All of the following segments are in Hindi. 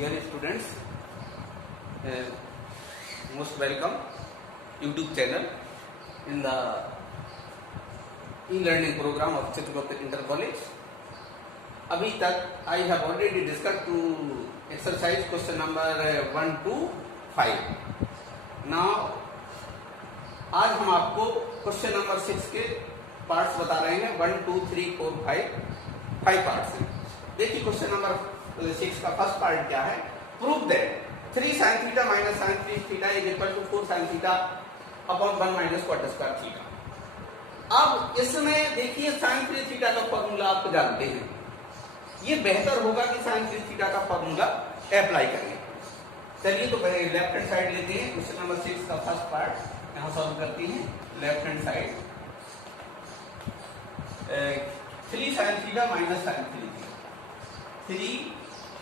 Dear students, most welcome YouTube channel in the e-learning program of Chitragupt Inter College. अभी तक I have already discussed to exercise question number 1 to 5. Now आज हम आपको क्वेश्चन नंबर 6 के पार्ट्स बता रहे हैं 1, 2, 3, 4, 5 पार्ट्स हैं। देखिए क्वेश्चन नंबर 6 का फर्स्ट पार्ट क्या है। Prove that 3 sin theta minus sin 3 theta is equal to 4 sin theta upon 1 minus cot square theta. अब इसमें देखिए sin 3 थीटा का फॉर्मूला आप जानते हैं, ये बेहतर होगा कि sin 3 थीटा का फॉर्मूला अप्लाई करें। चलिए तो लेफ्ट हैंड साइड लेते हैं। क्वेश्चन नंबर 6 का फर्स्ट पार्ट यहां सॉल्व करते हैं। Left hand side 3 sin theta minus sin 3 theta, 3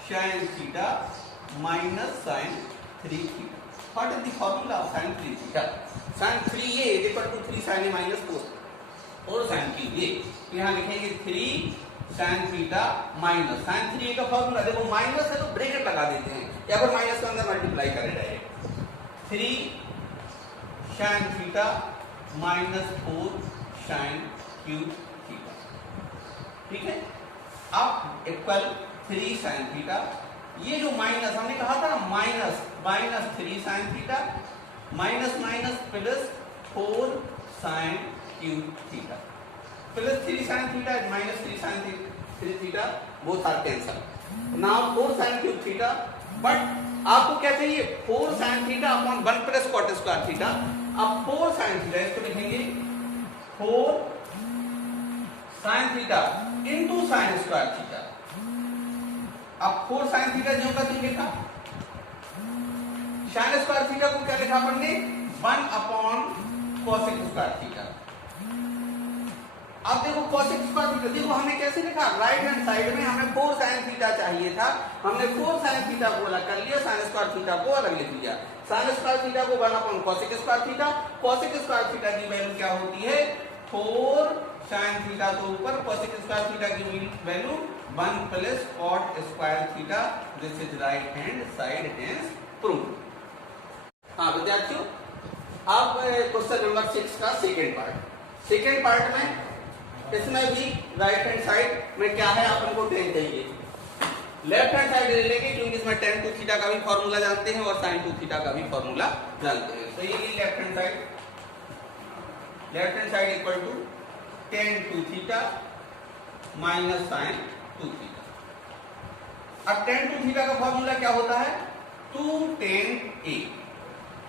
sin theta minus sin 3 theta. What is the formula of sin 3 theta? sin 3a is equal to 3 sin a minus 4 sin 3a। यहां लिखेंगे 3 sin theta minus sin 3a का फॉर्मूला देखो माइनस है तो ब्रैकेट लगा देते हैं या फिर माइनस के अंदर मल्टीप्लाई करें direct. 3 sin theta minus 4 sin cube theta, ठीक है। अब इक्वल 3 sin थीटा, ये जो माइनस हमने कहा था ना minus 3 sin theta minus minus plus 4 sin cube theta plus 3 sin theta minus 3 sin 3 theta both are cancel. Now 4 sin cube theta, but आपको क्या चाहिए 4 sin theta upon 1 plus cot square theta. अब 4 sin थीटा इसको लिखेंगे 4 sin theta into sin square theta. अब 4 sin थीटा जो का जो लिखा, sin स्क्वायर थीटा को क्या लिखा अपन ने 1 अपॉन cosec स्क्वायर थीटा। अब देखो cosec स्क्वायर थीटा देखो हमने कैसे लिखा, राइट हैंड साइड में हमें 4 sin थीटा चाहिए था, हमने 4 sin थीटा को अलग कर लिया, sin स्क्वायर थीटा को अलग लिख लिया। sin स्क्वायर थीटा को 1 upon cosec square theta, cosec square theta की वैल्यू क्या होती है 4 sin थीटा के ऊपर cosec स्क्वायर थीटा की value 1 plus cot square theta. This is right hand side hence prove. हाँ विद्यार्थियों, अब क्वेश्चन नंबर 6 का सेकेंड पार्ट में इसमें भी राइट हैंड साइड में क्या है अपन को tan चाहिए। लेफ्ट हैंड साइड ले लेंगे क्योंकि इसमें tan 2 थीटा का भी फॉर्मूला जानते हैं और sin 2 थीटा का भी फॉर्मूला जानते हैं। तो ये left hand side equal to tan 2 theta minus sin 2 theta. अब tan 2 थीटा का फॉर्मूला क्या होता है 2 tan a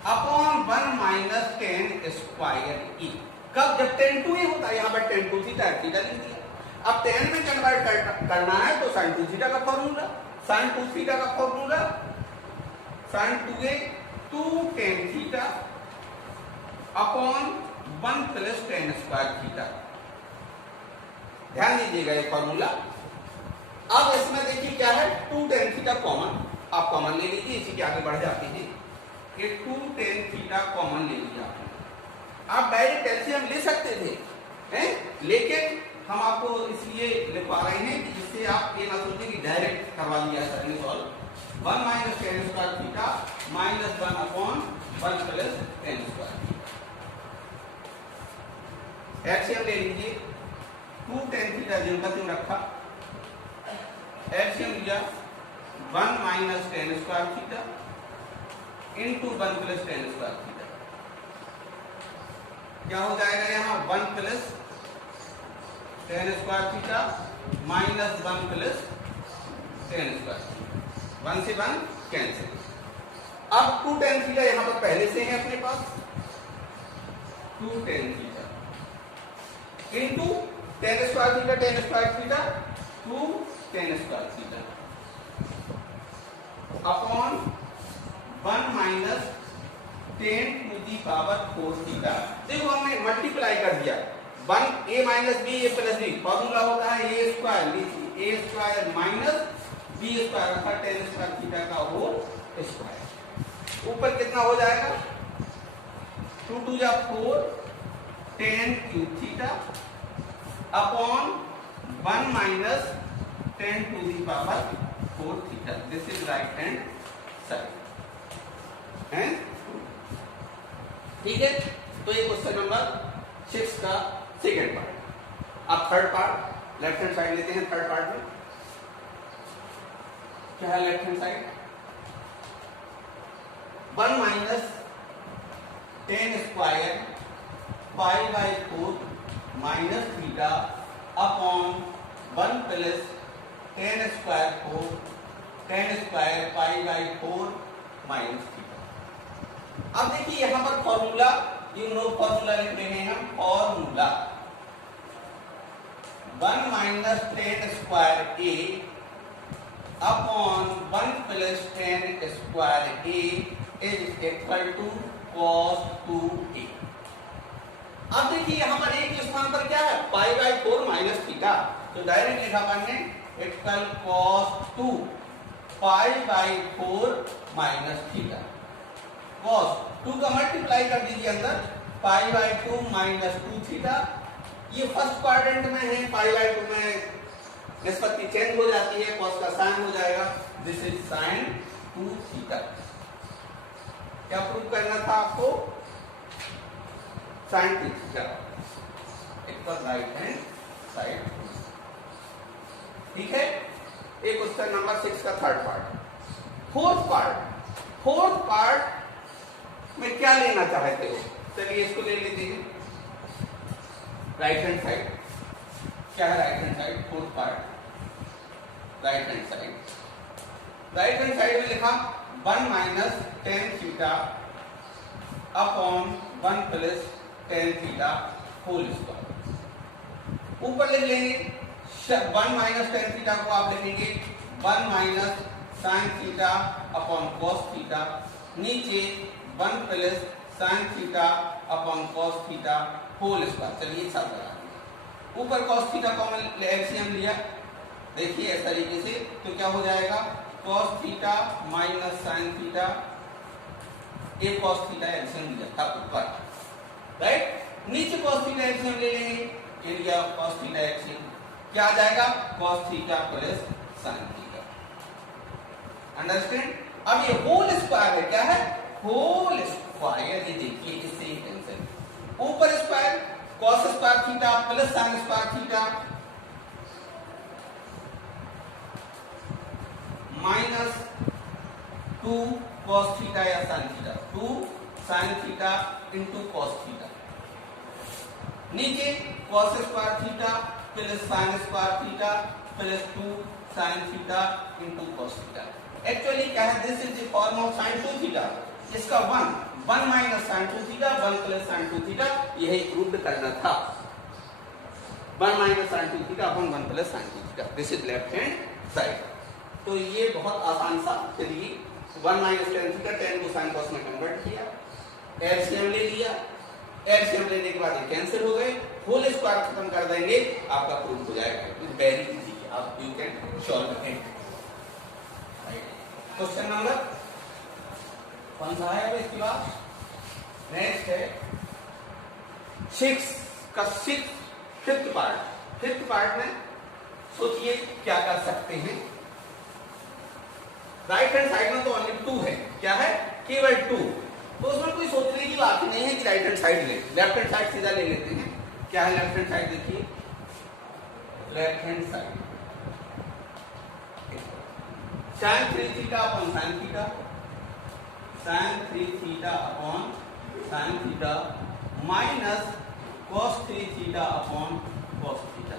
upon 1 minus tan square e। कब जब tan 2a होता है, यहाँ पर tan 2 थीटा थीटा लिख दिया। अब tan में कन्वर्ट करना है तो sin 2 थीटा का फॉर्मूला, sin 2 थीटा का formula sin 2a 2 tan theta upon 1 plus tan square theta. ध्यान दीजिएगा ये फॉर्मूला। अब इसमें देखिए क्या है 2 tan थीटा कॉमन, आप कॉमन ले लीजिए, इसी के आगे बढ़ जाते हैं कि 2 tan थीटा कॉमन ले लीजिए आपने। आप डायरेक्ट एलसीएम ले सकते थे हैं, लेकिन हम आपको इसलिए लिखवा रहे हैं कि जिससे आप ये ना सोचें कि डायरेक्ट करवा लिया सर ने solve. 1 minus tan square theta minus 1 upon 1 plus tan square. LCM ले लीजिए, 2 tan थीटा जिनका क्यों रखा, एलसीएम लिया 1 minus tan square theta into 1 plus tan square theta. क्या हो जाएगा यहाँ 1 plus tan square theta minus 1 plus tan square theta. 1 से 1 कैंसिल। अब 2 tan थीटा यहाँ पर पहले से है अपने पास, 2 tan theta into tan square theta 2 tan square theta upon 1 minus 10 to the power 4 theta. देखो हमने मल्टीप्लाई कर दिया 1 a minus b a plus b, formula होता है a square minus b square अर्थात tan स्क्वायर थीटा का होल स्क्वायर। ऊपर कितना हो जाएगा 2 टू जा 4 tan cube theta upon 1 minus 10 to the power 4 theta. This is right hand side है, ठीक है। तो ये क्वेश्चन नंबर 6 का सेकेंड पार्ट। अब third part left hand side लेते हैं। थर्ड पार्ट में क्या है? Left hand side 1 minus 10 square pi by 4 minus theta upon 1 plus 10 square 4 10 square pi by 4 minus theta. अब देखिए यहां पर फॉर्मूला, यू नो फॉर्मूला लिख रहे हैं हम। Formula 1 minus 10 square A upon 1 plus 10 square A is equal to cos 2a। अब देखिए यहां पर ए के स्थान पर क्या है? Pi by 4 minus theta. तो डायरेक्ट लिखा अपन ने equal cos 2 pi by 4 minus theta. cos 2 का मल्टीप्लाई कर दीजिए अंदर, पाई बाई 2 माइनस 2 थीटा। ये फर्स्ट क्वाड्रेंट में है, पाई बाई 2 में निष्पत्ति चेंज हो जाती है, cos का साइन हो जाएगा। This is sine 2 theta. क्या प्रूव करना था आपको? Sine 2 theta equal right hand side, ठीक है। ये क्वेश्चन नंबर 6 का थर्ड पार्ट। फोर्थ पार्ट में क्या लेना चाहते हो? चलिए इसको ले लेते हैं। राइट हैंड साइड क्या है? Right hand side fourth part right hand side. Right hand side में लिखा 1 minus 10 theta upon 1 plus 10 theta whole square. ऊपर लिख लेंगे 1 माइनस 10 थीटा को आप लिखेंगे 1 minus sine theta upon cos theta. नीचे 1 plus sine theta upon cos theta whole square. चलिए सब लगा देंगे। ऊपर कॉस थीटा कॉमन एलसीएम लिया, देखिए इस तरीके से, तो क्या हो जाएगा? cos theta minus sine theta, एक cos थीटा एलसीएम लिया था ऊपर, राइट। नीचे cos थीटा एलसीएम ले लेंगे, ये लिया cos थीटा एलसीएम, क्या आ जाएगा? cos theta plus sine theta. Understand? अब ये होल स्क्वायर है, क्या है? Whole square. ये देखिए इससे ही टेंशन, ऊपर square cos square theta plus sine square theta minus 2 cos theta या sine theta, 2 sine theta into cos theta. नीचे cos square theta plus sine square theta plus 2 sine theta into cos theta. Actually क्या है? This is the form of sine 2 theta. इसका 1 minus sine 2 theta 1 plus sine 2 theta, यही प्रूव करना था। 1 minus sine 2 theta upon 1 plus sine 2 theta. This is left hand side. तो ये बहुत आसान सा। चलिए 1 माइनस 10 थीटा 10 को साइन कॉस में कन्वर्ट किया, एलसीएम ले लिया, एलसीएम लेने के बाद ये कैंसिल हो गए, होल स्क्वायर खत्म कर देंगे, आपका प्रूफ हो जाएगा। वेरी इजी, आप you can solve it. Question number कौन सा है? अब इसके बाद नेक्स्ट है 6 का फिफ्थ पार्ट। फिफ्थ पार्ट में सोचिए क्या कर सकते हैं। राइट हैंड साइड में तो ओनली 2 है, क्या है? केवल 2। तो उसमें कोई सोचने की बात नहीं है कि राइट हैंड साइड ले, लेफ्ट हैंड साइड सीधा ले लेते हैं। क्या है लेफ्ट हैंड साइड? देखिए left hand side sine 3 theta upon sine theta, sine 3 theta upon sine theta minus cos 3 theta upon cos theta.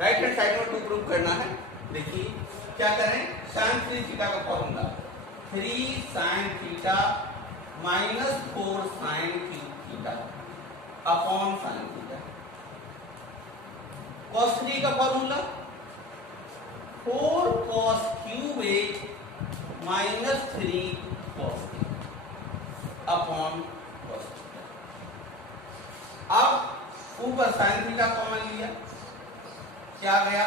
Right hand side में 2 प्रूव करना है। देखिए क्या करें? साइन 3 थीटा का formula 3 sine theta minus 4 sine theta upon sine theta. cos 3 का formula 4 cos cube A minus 3 cos upon cos theta. अब ऊपर साइन थीटा कॉमन लिया, क्या गया?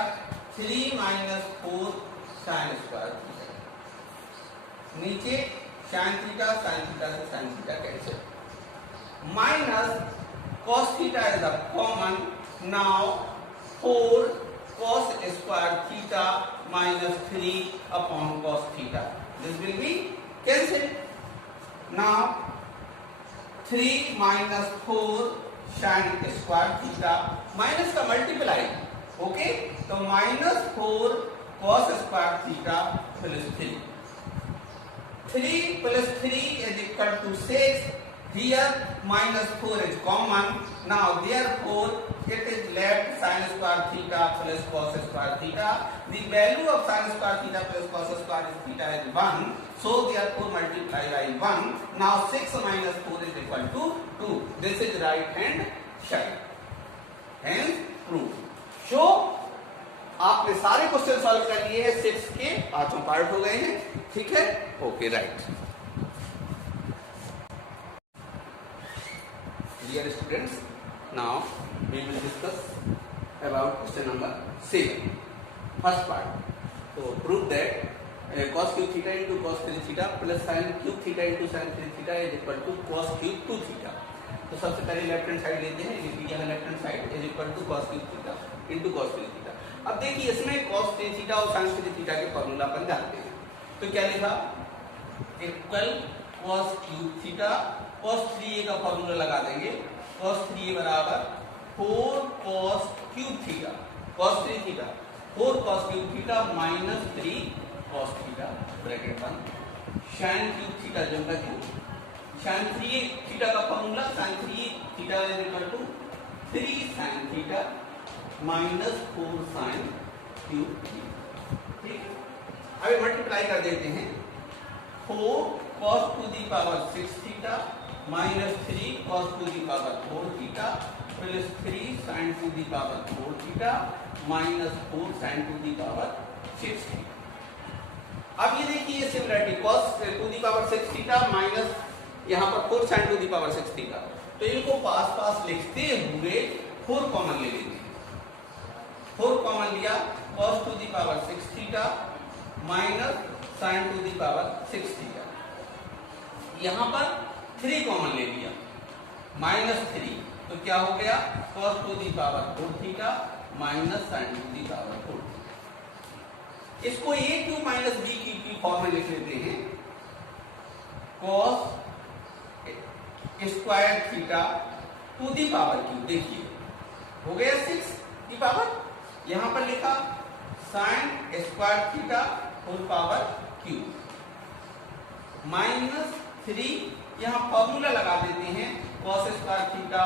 3 माइनस 4 साइन स्क्वायर थीटा। नीचे साइन थीटा से sine theta cancel, minus cos theta is a common. Now 4 cos square theta minus 3 upon cos theta. This will be cancelled. Now 3 minus 4 sin square theta minus का multiply. Okay, तो minus 4 cos square theta plus 3. 3 plus 3 is equal to 6. Here minus 4 is common. Now therefore it is left sin square theta plus cos square theta. The value of sin square theta plus cos square theta is 1. So therefore multiply by 1. Now 6 minus 4 is equal to 2. This is right hand side. Hence proof. So आपने सारे क्वेश्चन सॉल्व कर लिए हैं, 6 के 5 पार्ट हो गए हैं. ठीक है, okay, right. Dear students, now we will discuss about question number 7. First part. So prove that cos cube theta into cos 3 theta plus sin cube theta into sin 3 theta is equal to cos cube 2 theta. तो सबसे पहले लेफ्ट हैंड साइड लेते हैं. ये left hand side is equal to cos cube theta into cos 3 theta. अब देखिए इसमें cos 3 theta और sin 3 theta के फॉर्मूला अपन जानते हैं. तो क्या लिखा? Equal cos cube theta cos 3a का फॉर्मूला लगा देंगे. cos 3a बराबर 4 cos cube theta cos 3 theta 4 cos cube theta minus 3 cos theta bracket बंद. sin cube theta जब तक sin 3 theta का formula sin 3 theta is equal to 3 sin theta minus 4 sin cube theta. ठीक, अभी मल्टीप्लाई कर देते हैं. 4 cos to the power 6 theta minus 3 cos to the power 4 theta plus 3 sin to the power 4 theta minus 4 sin to the power 6 theta. अब ये देखिए similarity cos to the power 6 theta minus यहाँ पर 4 sin to the power 6 theta. तो इनको पास पास लिखते हुए 4 कॉमन ले लेते हैं. 4 कॉमन लिया, cos to the power 6 theta minus sin to the power 6 theta. यहाँ पर 3 कॉमन ले लिया, माइनस 3. तो क्या हो गया? cos to the power 4 theta minus sin to the power 4. इसको a cube minus b cube की फॉर्म में लिख लेते हैं. cos square theta to the power cube. देखिए हो गया 6 की पावर. यहां पर लिखा sin square theta whole power cube minus 3. यहां फॉर्मूला लगा देते हैं cos square theta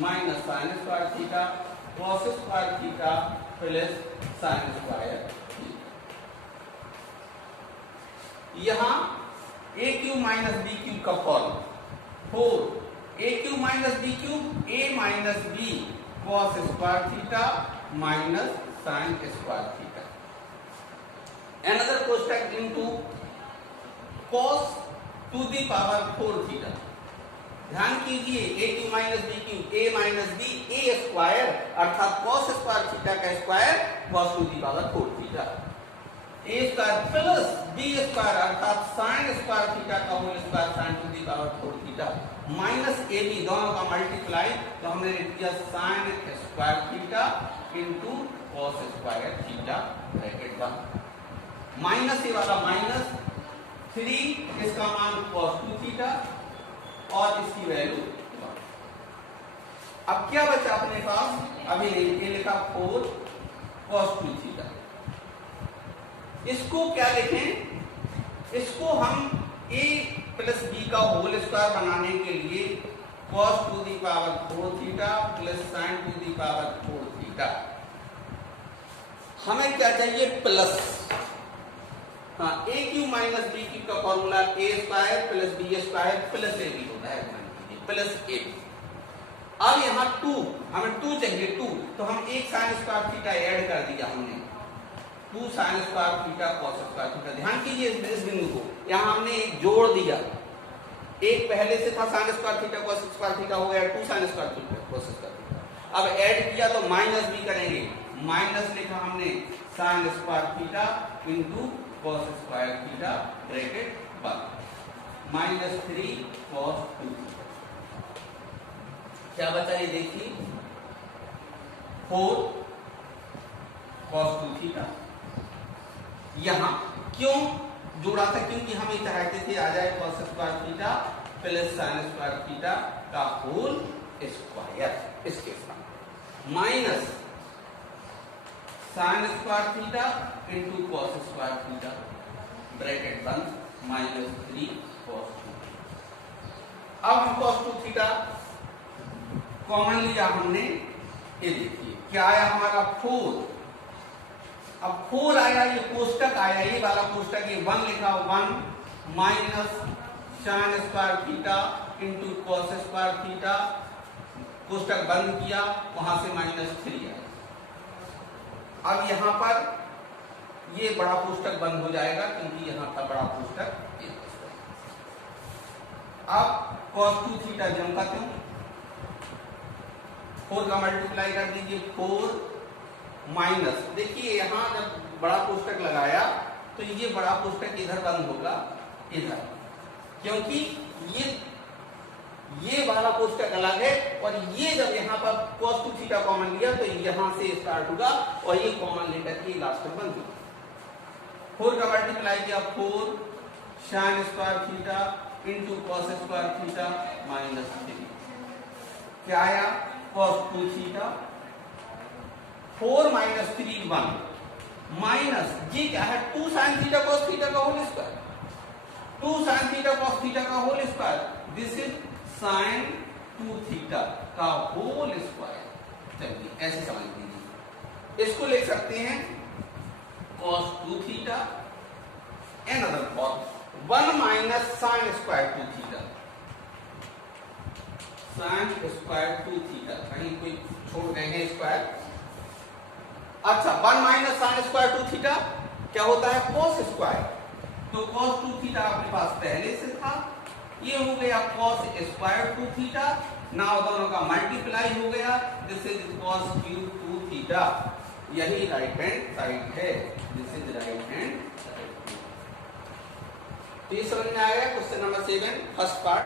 minus sin square theta cos square theta plus sin square theta. यहां a cube minus b cube का form 4 a cube minus b cube a minus b cos square theta minus sin square theta. Another question into cos to the power 4 theta. ध्यान कीजिए a cube minus b cube a minus b a square अर्थात cos स्क्वायर थीटा का square cos to the power 4 theta. a square plus b square अर्थात sin स्क्वायर थीटा का whole square sin to the power 4 theta minus ab दोनों का मल्टीप्लाई. तो हमने लिख दिया sin square theta into cos square theta bracket बंद. माइनस a वाला माइनस 3, इसका मान cos 2 थीटा और इसकी वैल्यू 1. अब क्या बचा अपने पास? अभी ये लिखा 4 cos 2 थीटा. इसको क्या लिखें? इसको हम a प्लस b का होल स्क्वायर बनाने के लिए cos to the power 4 theta plus sin to the power 4 theta. हमें क्या चाहिए? प्लस. हाँ, a cube minus b cube का formula a square plus b square plus ab होता है. Plus a. अब यहाँ 2 हमें 2 चाहिए 2. तो हम एक sin स्क्वायर थीटा ऐड कर दिया हमने. 2 sin square theta cos square theta. ध्यान कीजिए इस बिंदु को. यहाँ हमने एक जोड़ दिया. एक पहले से था sin square theta cos square theta हो गया 2 sin square theta cos square theta. अब ऐड किया तो माइनस भी करेंगे. माइनस लिखा हमने sin square theta into cos square theta bracket बंद माइनस 3 cos 2 थीटा. क्या बचा ये देखिए 4 cos 2 थीटा यहाँ क्यों जोड़ा था? क्योंकि हम ये चाहते थे आ जाए cos square theta plus sin square theta का होल स्क्वायर, इस केस में minus sin square theta into cos square theta bracket बंद माइनस 3 cos 2। अब हम cos 2 थीटा कॉमन लिया हमने, ये देखिए क्या आया हमारा 4। अब 4 आया, ये कोष्टक आया, ये वाला कोष्टक, ये 1 लिखा 1 minus sin square theta into cos square theta, कोष्टक बंद किया, वहां से माइनस 3 आया। अब यहां पर ये बड़ा कोष्टक बंद हो जाएगा क्योंकि यहां था बड़ा कोष्टक। अब cos 2 थीटा जम का क्यों, 4 का मल्टीप्लाई कर दीजिए, 4 माइनस, देखिए यहां जब बड़ा कोष्टक लगाया तो ये बड़ा कोष्टक इधर बंद होगा, इधर, क्योंकि ये वाला कोष्टक अलग है और ये जब यहाँ पर cos 2 थीटा कॉमन लिया तो यहां से स्टार्ट होगा और ये कॉमन लेकर के लास्ट में बंद होगा। 4 का मल्टीप्लाई किया, 4 sin square theta into cos square theta minus 3, क्या आया cos 2 थीटा, 4 माइनस 3 1 माइनस, ये क्या है 2 sin थीटा cos थीटा का whole square, 2 sin theta cos theta का whole square, this is sin 2 theta का होल स्क्वायर। चलिए ऐसे समझ लीजिए, इसको लिख सकते हैं cos 2 theta another form 1 minus sin square 2 theta, sin square 2 theta, कहीं कोई छोड़ गए हैं स्क्वायर। अच्छा 1 माइनस sin स्क्वायर 2 थीटा क्या होता है cos स्क्वायर, तो cos 2 थीटा आपके पास पहले से था, ये हो गया cos स्क्वायर 2 थीटा, नाउ दोनों का मल्टीप्लाई हो गया, this is cos cube 2 theta, यही राइट हैंड साइड है, this is right hand side. तो ये समझ में आ गया क्वेश्चन नंबर 7 फर्स्ट पार्ट।